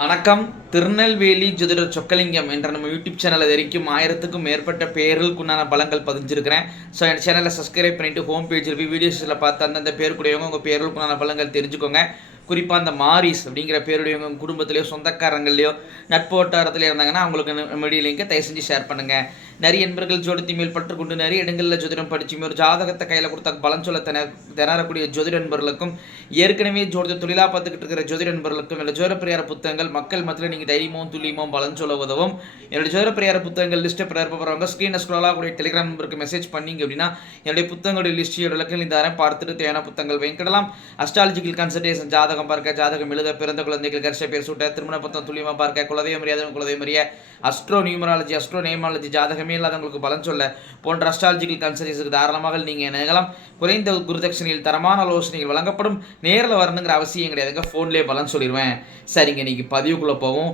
வணக்கம். திருநெல்வேலி ஜோதிடர் சொக்கலிங்கம் என்ற நம்ம யூடியூப் சேனல் வரைக்கும் ஆயிரத்துக்கும் மேற்பட்ட பேர்களுக்குண்டான பலங்கள் பதிஞ்சிருக்கிறேன். ஸோ என் சேனலை சப்ஸ்கிரைப் பண்ணிட்டு ஹோம் பேஜில் போய் வீடியோஸில் பார்த்து அந்தந்த பேருக்குடையவங்க உங்கள் பேர்களுக்குண்டான பலங்கள் தெரிஞ்சுக்கோங்க. குறிப்பாக அந்த மாரிஸ் அப்படிங்கிற பேருடையவங்க குடும்பத்திலையோ சொந்தக்காரங்களையோ நட்பு வட்டாரத்தில் இருந்தாங்கன்னா அவங்களுக்கு மீடிய லிங்கை தயவு செஞ்சு ஷேர் பண்ணுங்கள் நிறைய நண்பர்கள் ஜோதிடத்தி மேல் பற்று கொண்டு நிறைய இடங்களில் ஜோதிடம் படிச்சுமே ஒரு ஜாதகத்தை கையில் கொடுத்தா பலன் சொல்ல தின திணறக்கூடிய ஜோதிட நண்பர்களுக்கும் ஏற்கனவே ஜோதிட தொழிலாக பார்த்துக்கிட்டு இருக்கிற ஜோதிட நண்பர்களுக்கும் இல்லை ஜோதிட பிரியார புத்தகங்கள் மக்கள் மத்தியில் நீங்கள் தைரியமும் துல்லியமும் பலன் சொல்ல உதவும். என்னுடைய ஜோதிட பிரியார புத்தகங்கள் லிஸ்ட்டை பிறர் போகிறவங்க ஸ்க்ரீனை ஸ்க்ரோலாக கூட டெலிகிராம் நம்பருக்கு மெசேஜ் பண்ணீங்க அப்படின்னா என்னுடைய புத்தகங்களுடைய லிஸ்ட் இலக்கில் இந்த தரேன். பார்த்துட்டு தேவையான புத்தகங்கள் வாங்கிக்கிடலாம் அஸ்ட்ராலஜிக்கல் கன்சல்டேஷன் ஜாதகம் பார்க்க ஜாதகம் எழுத பிறந்த குழந்தைகள் கர்ஷ பேர் சூட்ட திருமண புத்தகம் துல்லியமாக பார்க்க குலதெய்வம் மரியாதை குலதெய்வம் மரியா அஸ்ட்ரோ நியூமராலஜி அஸ்ட்ரோ நேமாலஜி ஜாதகமே இல்லாதவங்களுக்கு பலன் சொல்ல போன்ற அஸ்ட்ராலஜிக்கல் கன்சல்டேஷனுக்கு தாராளமாக நீங்கள் நினைக்கலாம் குறைந்த குருதட்சணையில் தரமான ஆலோசனைகள் வழங்கப்படும். நேரில் வரணுங்கிற அவசியம் கிடையாதுங்க. ஃபோன்லேயே பலன் சொல்லிடுவேன் சரிங்க இன்னைக்கு பதிவுக்குள்ளே போவோம்.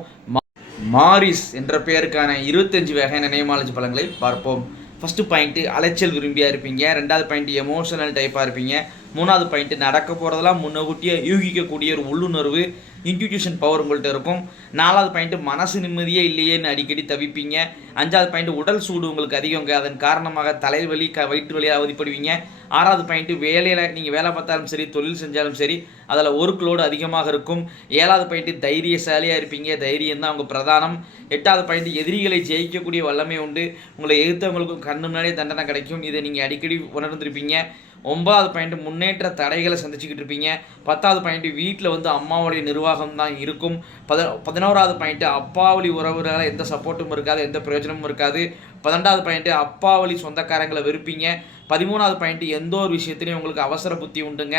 மாரிஸ் என்ற பெயருக்கான இருபத்தஞ்சு வகையான நேமாலஜி பழங்களை பார்ப்போம். ஃபஸ்ட்டு பாயிண்ட்டு அலைச்சல் விரும்பியாக இருப்பீங்க. ரெண்டாவது பாயிண்ட் எமோஷனல் டைப்பாக இருப்பீங்க. மூணாவது பாயிண்ட்டு நடக்க போகிறதெல்லாம் முன்னகூட்டியே யூகிக்கக்கூடிய ஒரு உள்ளுணர்வு. இன்ட்யூஷன் பவர் உங்கள்கிட்ட இருக்கும். நாலாவது பாயிண்ட்டு மனசு நிம்மதியே இல்லையேன்னு அடிக்கடி தவிப்பீங்க. அஞ்சாவது பாயிண்ட் உடல் சூடு உங்களுக்கு அதிகங்க. அதன் காரணமாக தலைவலி க வயிற்று வலியாக அவதிப்படுவீங்க. ஆறாவது பாயிண்ட்டு வேலையில் நீங்கள் வேலை பார்த்தாலும் சரி தொழில் செஞ்சாலும் சரி அதில் ஒர்க் லோடு அதிகமாக இருக்கும். ஏழாவது பாயிண்ட்டு தைரியசாலியாக இருப்பீங்க. தைரியம் தான் உங்கள் பிரதானம். எட்டாவது பாயிண்ட் எதிரிகளை ஜெயிக்கக்கூடிய வல்லமை உண்டு. உங்களை எதிர்த்தவங்களுக்கும் கண்ணு முன்னாடியே தண்டனை கிடைக்கும். இதை நீங்கள் அடிக்கடி உணர்ந்திருப்பீங்க. ஒன்பதாவது பாயிண்ட் முன்னேற்ற தடைகளை சந்திச்சுக்கிட்டு இருப்பீங்க. பத்தாவது பாயிண்ட் வீட்டில் வந்து அம்மாவுடைய நிர்வாகம் தான் இருக்கும். பத பதினோராவது பாயிண்ட் அப்பாவளி உறவுகளால் எந்த சப்போர்ட்டும் இருக்காது எந்த பிரயோஜனமும் இருக்காது. பன்னெண்டாவது பாயிண்ட் அப்பாவளி சொந்தக்காரங்களை வெறுப்பீங்க. பதிமூணாவது பாயிண்ட் எந்த ஒரு விஷயத்துலையும் உங்களுக்கு அவசர புத்தி உண்டுங்க.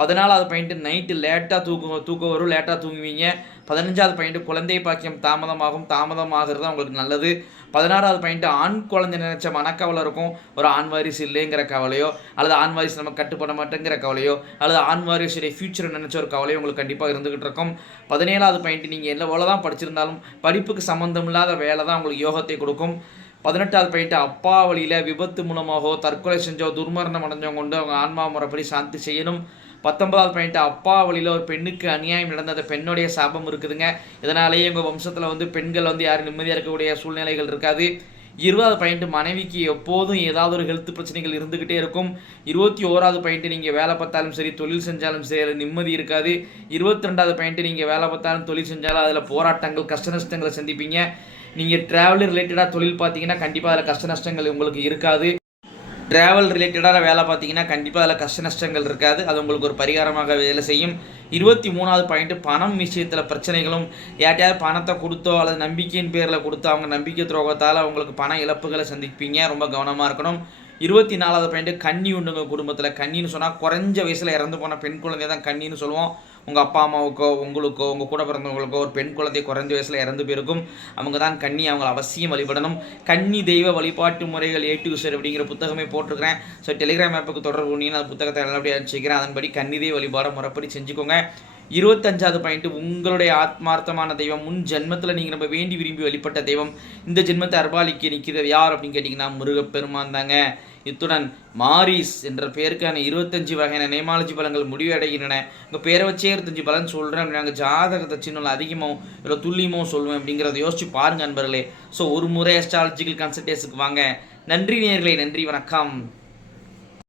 பதினாலாவது பாயிண்ட்டு நைட்டு லேட்டாக தூக்கு தூக்க வரும் லேட்டாக தூங்குவீங்க. பதினஞ்சாவது பாயிண்ட் குழந்தை பாக்கியம் தாமதமாகும் தாமதமாகிறது தான் உங்களுக்கு நல்லது. பதினாறாவது பாயிண்ட் ஆண் குழந்தை நினைச்ச மனக்கவலை இருக்கும். ஒரு ஆண் வாரிசு இல்லைங்கிற கவலையோ அல்லது ஆண் வாரிசு நம்ம கட்டுப்பட மாட்டேங்கிற கவலையோ அல்லது ஆண் வாரிசுடைய ஃபியூச்சரை நினைச்ச ஒரு கவலையோ உங்களுக்கு கண்டிப்பாக இருந்துகிட்டு இருக்கும். பதினேழாவது பாயிண்ட் நீங்கள் என்ன தான் படிச்சிருந்தாலும் படிப்புக்கு சம்மந்தம் இல்லாத வேலை தான் உங்களுக்கு யோகத்தை கொடுக்கும். பதினெட்டாவது பாயிண்ட் அப்பா வழியில் விபத்து மூலமாகவோ தற்கொலை செஞ்சோ துர்மரணம் அடைஞ்சவங்க கொண்டு அவங்க ஆன்மா முறைப்படி சாந்தி செய்யணும். பத்தொன்பதாவது பாயிண்ட் அப்பா வழியில் ஒரு பெண்ணுக்கு அநியாயம் நடந்த அந்த பெண்ணுடைய சாபம் இருக்குதுங்க. இதனாலேயே எங்கள் வம்சத்தில் வந்து பெண்கள் வந்து யாரும் நிம்மதியாக இருக்கக்கூடிய சூழ்நிலைகள் இருக்காது. இருபதாவது பாயிண்ட் மனைவிக்கு எப்போதும் ஏதாவது ஒரு ஹெல்த் பிரச்சனைகள் இருந்துக்கிட்டே இருக்கும். இருபத்தி ஓராவது பாயிண்ட் நீங்கள் வேலை பார்த்தாலும் சரி தொழில் செஞ்சாலும் சரி நிம்மதி இருக்காது. இருபத்தி ரெண்டாவது பாயிண்ட் நீங்கள் வேலை பார்த்தாலும் தொழில் செஞ்சாலும் அதில் போராட்டங்கள் கஷ்ட நஷ்டங்களை சந்திப்பீங்க. நீங்கள் ட்ராவல் ரிலேட்டடாக தொழில் பார்த்தீங்கன்னா கண்டிப்பாக அதில் கஷ்ட நஷ்டங்கள் உங்களுக்கு இருக்காது. ட்ராவல் ரிலேட்டடான வேலை பார்த்தீங்கன்னா கண்டிப்பாக அதில் கஷ்ட நஷ்டங்கள் இருக்காது. அது உங்களுக்கு ஒரு பரிகாரமாக வேலை செய்யும். இருபத்தி மூணாவது பாயிண்ட்டு பணம் விஷயத்தில் பிரச்சனைகளும் யார்ட்டையாவது பணத்தை கொடுத்தோ அல்லது நம்பிக்கையின் பேரில் கொடுத்தோ அவங்க நம்பிக்கை துரோகத்தால் அவங்களுக்கு பண இழப்புகளை சந்திப்பீங்க. ரொம்ப கவனமாக இருக்கணும். இருபத்தி நாலாவது பாயிண்ட்டு கன்னி உண்டுங்க குடும்பத்தில். கன்னின்னு சொன்னால் குறைஞ்ச வயசில் இறந்து போன பெண் குழந்தை தான் கன்னின்னு சொல்லுவோம். உங்கள் அப்பா அம்மாவுக்கோ உங்களுக்கோ உங்கள் கூட பிறந்தவங்களுக்கோ ஒரு பெண் குழந்தை குறைஞ்ச வயசில் இறந்து போயிருக்கும். அவங்க தான் கன்னி அவங்க அவசியம் வழிபடணும். கன்னி தெய்வ வழிபாட்டு முறைகள் ஏ டு சார் அப்படிங்கிற புத்தகமே போட்டிருக்கிறேன். ஸோ டெலிகிராம் ஆப்புக்கு தொடர்பு பண்ணிங்கன்னா அந்த புத்தகத்தை நல்லபடியாக அனுப்பிச்சிக்கிறேன் அதன்படி கன்னி தெய்வ வழிபாடு முறைப்படி செஞ்சுக்கோங்க. இருபத்தஞ்சாவது பாயிண்ட் உங்களுடைய ஆத்மார்த்தமான தெய்வம். முன் ஜென்மத்தில் நீங்கள் நம்ம வேண்டி விரும்பி வழிபட்ட தெய்வம். இந்த ஜென்மத்தை அர்பாலிக்கு நிற்கிறது யார் அப்படின்னு கேட்டிங்கன்னா முருகப்பெருமான் தாங்க. இத்துடன் மாரிஸ் என்ற பெயருக்கான இருபத்தஞ்சு வகையான நேமாலஜி பலன்கள் முடிவடைகின்றன. உங்கள் பேரை வச்சே இருபத்தஞ்சு பலன் சொல்கிறேன் அப்படி நாங்கள் ஜாதகத்தை சின்ன அதிகமாகவும் இல்லை துல்லியமாகவும் சொல்லுவேன் அப்படிங்கிறத யோசிச்சு பாருங்கள் நண்பர்களே ஸோ ஒரு முறை அஸ்ட்ராலஜிக்கல் கன்சல்டேஷனுக்கு வாங்க. நன்றி நேர்களே நன்றி வணக்கம்.